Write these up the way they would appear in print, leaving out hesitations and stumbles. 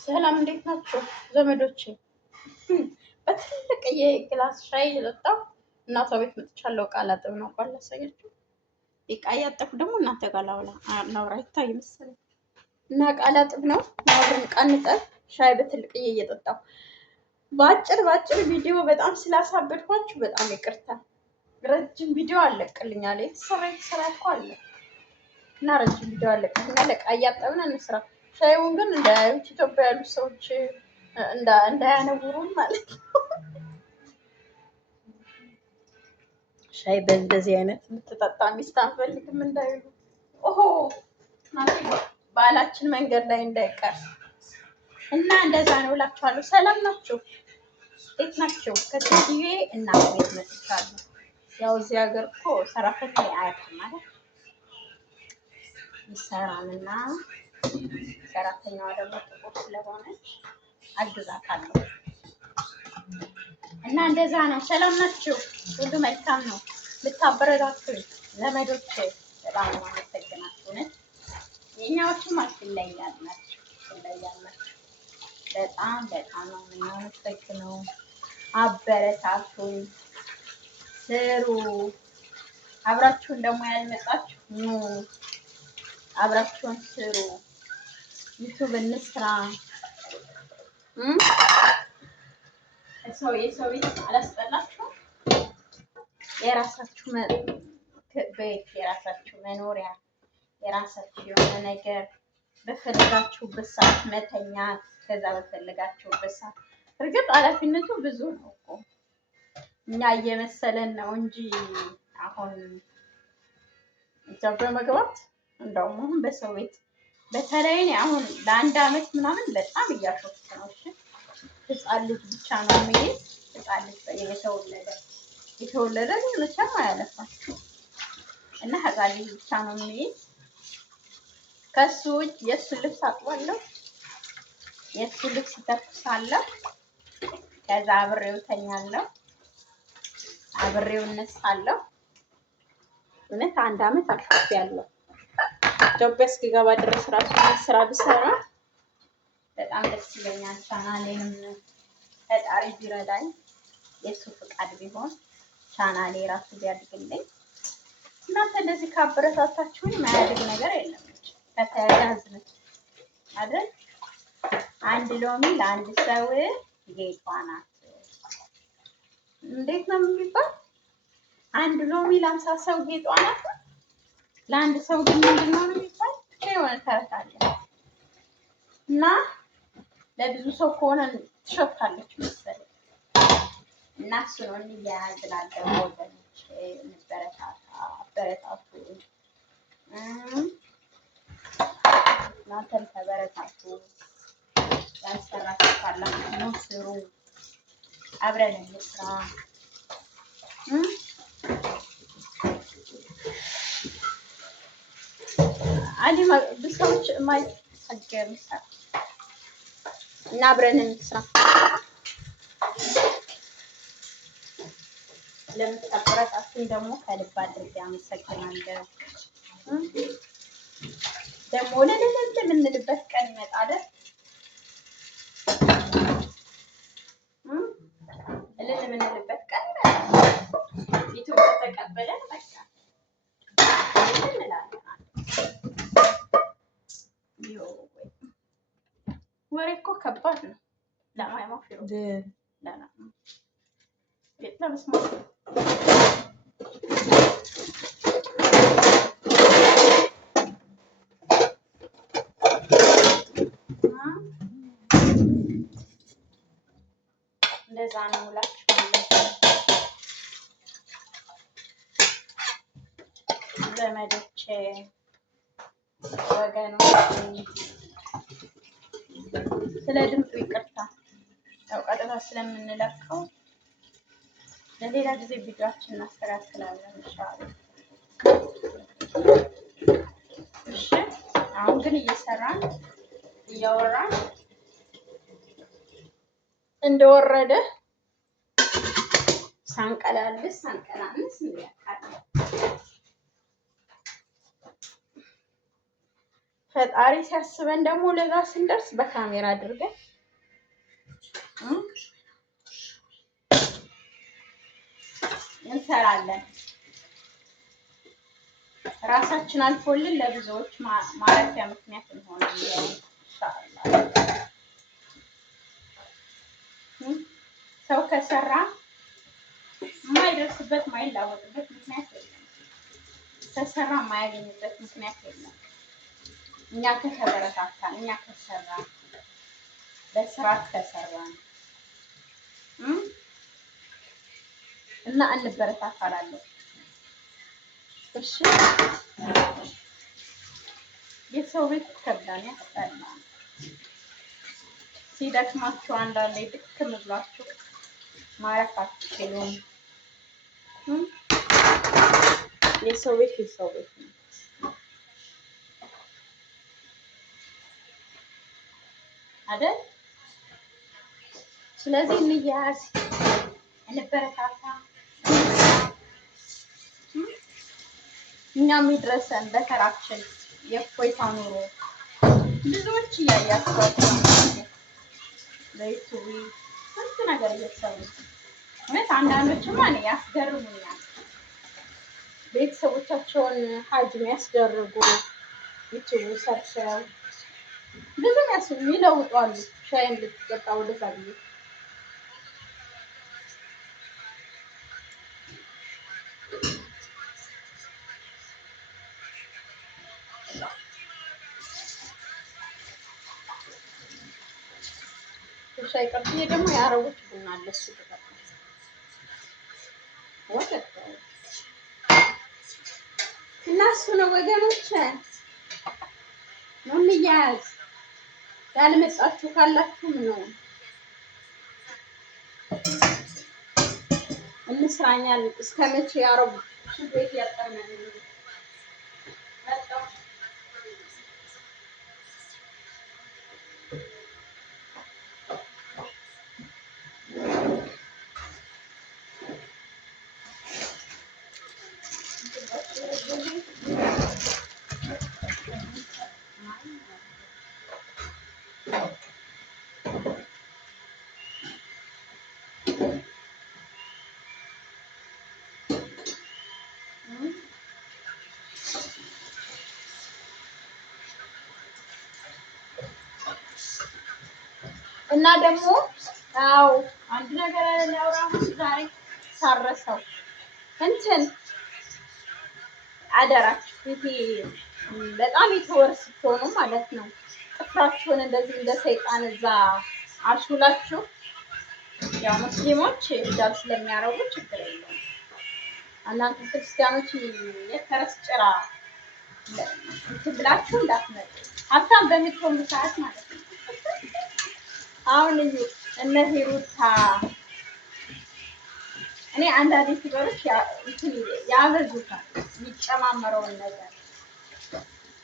ሰላም እንዴት ናችሁ ዘመዶቼ? በትልቅ የግላስ ሻይ የጠጣው እናቷ ቤት መጥቻለሁ። ዕቃ ላጥብ ነው። ቃል ላሳያችሁ። ዕቃ እያጠብኩ ደግሞ እናንተ ጋር ላውራ ይታይ መሰለኝ እና ዕቃ ላጥብ ነው። አብረን ዕቃ እንጠብ። ሻይ በትልቅ እየጠጣሁ በአጭር ቪዲዮ በጣም ስላሳበድኳችሁ በጣም ይቅርታ። ረጅም ቪዲዮ አለቅልኛል። የተሰራ እኮ አለ እና ረጅም ቪዲዮ አለቅልኛል። ዕቃ እያጠብን እንስራ። ሻዩን ግን እንዳያዩት ኢትዮጵያ ያሉ ሰዎች እንዳያነውሩም ማለት ነው። ሻይ በእንደዚህ አይነት የምትጠጣ ሚስት አንፈልግም እንዳይሉ። ኦሆ ባላችን መንገድ ላይ እንዳይቀር እና እንደዛ ነው እላችኋለሁ። ሰላም ናችሁ? እንዴት ናችሁ? ከትንሽዬ እናት ቤት መጥቻለሁ። ያው እዚህ ሀገር እኮ ሰራተኛ አያውቅም ማለት ይሰራልና ሰራተኛዋ ደግሞ ጥቁር ስለሆነች አግዛታለሁ እና እንደዛ ነው። ሰላም ናችሁ? ሁሉ መልካም ነው። ልታበረታቱኝ ዘመዶቼ በጣም ነው አመሰግናችሁ። እውነት የኛዎቹም አትለያላችሁ። በጣም ነው የምናመሰግነው። አበረታቱኝ፣ ስሩ። አብራችሁን ደግሞ ያልመጣችሁ ኑ አብራችሁን ስሩ። ዩቱብ እንስራ። የሰው ቤት አላስጠላችሁም? የራሳችሁ ቤት፣ የራሳችሁ መኖሪያ፣ የራሳችሁ የሆነ ነገር በፈለጋችሁበት ሰዓት መተኛት፣ ከዛ በፈለጋችሁበት ሰዓት። እርግጥ ኃላፊነቱ ብዙ ነው እኮ እኛ እየመሰለን ነው እንጂ አሁን ኢትዮጵያ መግባት እንደውም አሁን በሰው ቤት በተለይ አሁን ለአንድ አመት ምናምን በጣም እያሾፍኩ ነው። እሺ ህፃን ልጅ ብቻ ነው የሚይዝ። ህፃን ልጅ የተወለደ መቼም አያለፋም እና ህፃን ልጅ ብቻ ነው የሚይዝ። ከሱ ውጭ የእሱ ልብስ አጥባለሁ፣ የእሱ ልብስ ተኩሳለሁ፣ ከዛ አብሬው ተኛለሁ፣ አብሬው እነሳለሁ። እውነት አንድ አመት አልፎያለሁ። ኢትዮጵያ እስኪገባ ድረስ ራሱ ስራ ብሰራ በጣም ደስ ይለኛል። ቻናሌንም ፈጣሪ ቢረዳኝ የሱ ፍቃድ ቢሆን ቻናሌ ራሱ ቢያድግልኝ። እናንተ እንደዚህ ካበረታታችሁኝ ማያድግ ነገር የለም። ከተያያዝን አይደል? አንድ ሎሚ ለአንድ ሰው ጌጧ ናት። እንዴት ነው የሚባል? አንድ ሎሚ ለ50 ሰው ጌጧ ናት። ለአንድ ሰው ግን ምንድን ነው የሚባል? የሆነ ተረት አለ እና ለብዙ ሰው ከሆነ ትሸፍታለች መሰለኝ እና እሱ ነው እንያያዝላለን። ወገኖች አበረታቱ። እናንተም ተበረታቱ። ያልሰራችሁ ካላችሁ ነው ስሩ። አብረን እንስራ። አሊማ ብሰዎች የማይጠገም ሰራ እና አብረን እንስራ። ለምታበረታቱኝ ደግሞ ከልብ አድርጌ አመሰግናለሁ። ደግሞ ለለለ የምንልበት ቀን ይመጣል። ለለለ የምንልበት ቀን ይመጣል። ኢትዮጵያ ተቀበለን በቃ እንላለን። ወሬ እኮ ከባድ ነው። ለማይማፍሩ እንደዛ ነው እላችኋለሁ ዘመዶቼ፣ ወገኖቼ። ስለ ድምፁ ይቅርታ፣ ያው ቀጥታ ስለምንለካው ለሌላ ጊዜ ቪዲዮአችን እናስተካክላለን ኢንሻአላህ። እሺ አሁን ግን እየሰራን እያወራን እንደወረደ ሳንቀናንስ እንያካለን። ፈጣሪ ሲያስበን ደግሞ ለዛ ስንደርስ በካሜራ አድርገን እንሰራለን። ራሳችን አልፎልን ለብዙዎች ማረፊያ ምክንያት እንሆናለን። ኢንሻአላህ ሰው ከሰራ የማይደርስበት ማይላወጥበት ምክንያት የለም። ከሰራ የማያገኝበት ምክንያት የለም። እኛ ከተበረታታን፣ እኛ ከሰራን፣ በስርዓት ከሰራን እና እንበረታታለን። እሺ የሰው ቤት ይከብዳል፣ ያስጠላል። ሲደክማችሁ አንዳንዴ ድክም ብላችሁ ማረፍ አትችሉም። የሰው ቤት ነው አይደል? ስለዚህ እንያዝ፣ እንበረታታ። እኛም ይድረሰን በተራችን የእፎይታ ኑሮ። ብዙዎች እያያቸዋቸው በዩቱብ ስንት ነገር እየሰሩ እውነት አንዳንዶችማ እኔ ያስገርሙኛል። ቤተሰቦቻቸውን ሀጅ የሚያስደርጉ ዩቱብ ሰርተው ብዙ የሚለውጡ አሉ። ሻይን ልትጠጣ ወደዛ ብዬ ሻይ ቀርቶ ደግሞ የአረቦች ቡና አለ። እሱ ወተት እና እሱ ነው ወገኖች። ምን ይያዝ ያልመጣችሁ ካላችሁም ነው እንስራኛል። እስከመቼ የአረብ ቤት ያጠርነን እና ደግሞ አው አንድ ነገር አለ ያወራሁ ዛሬ ሳረሰው እንትን አደራችሁ ይሄ በጣም የተወርስቶ ነው ማለት ነው። ጥፍራችሁን እንደዚህ እንደ ሰይጣን እዛ አሹላችሁ ያው ሙስሊሞች ሂጃብ ስለሚያረጉ ችግር የለውም። እናንተ ክርስቲያኖች የተረስ ጭራ እንትን ብላችሁ እንዳትመጡ ሀብታም በምትሆኑ ሰዓት ማለት ነው። አሁን እነ ሂሩታ እኔ አንዳንድ ዩቲዩበሮች ያበዙታል የሚጨማመረውን ነገር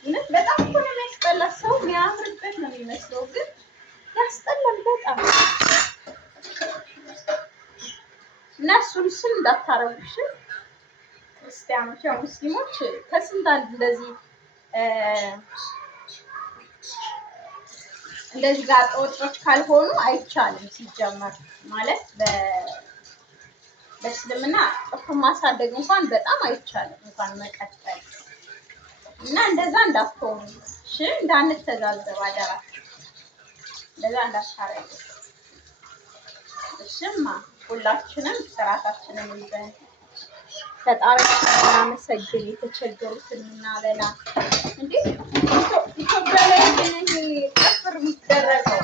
እውነት በጣም እኮ ነው የሚያስጠላ። ሰው የሚያምርበት ነው የሚመስለው ግን ያስጠላል በጣም። እና እሱን እንዳታረጉሽ ክርስቲያኖች፣ ያው ሙስሊሞች ከስንት አንድ እንደዚህ ጋር ወጦች ካልሆኑ አይቻልም። ሲጀመር ማለት በእስልምና ጥፍር ማሳደግ እንኳን በጣም አይቻልም እንኳን መቀጠል እና እንደዛ እንዳትሆኑ እሺ። እንዳንተዛዘብ አደራችሁ፣ እንደዛ እንዳታረጉ እሺማ። ሁላችንም ስራታችንን ይዘን ፈጣሪያችንን እናመሰግን፣ የተቸገሩትን እናበላ። እንዴ ኢትዮጵያ ላይ ግን ይሄ ጥፍር የሚደረገው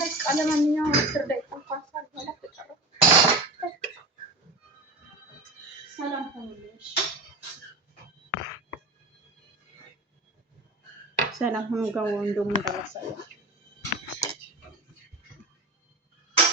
በቃ ለማንኛውም 10 ደቂቃ እንኳን ሳልሆነ ተጨረሰ። ሰላም ሁኑልኝ። ሰላም ሁኑ ጋር ወንድሙ እንዳወሳያችሁ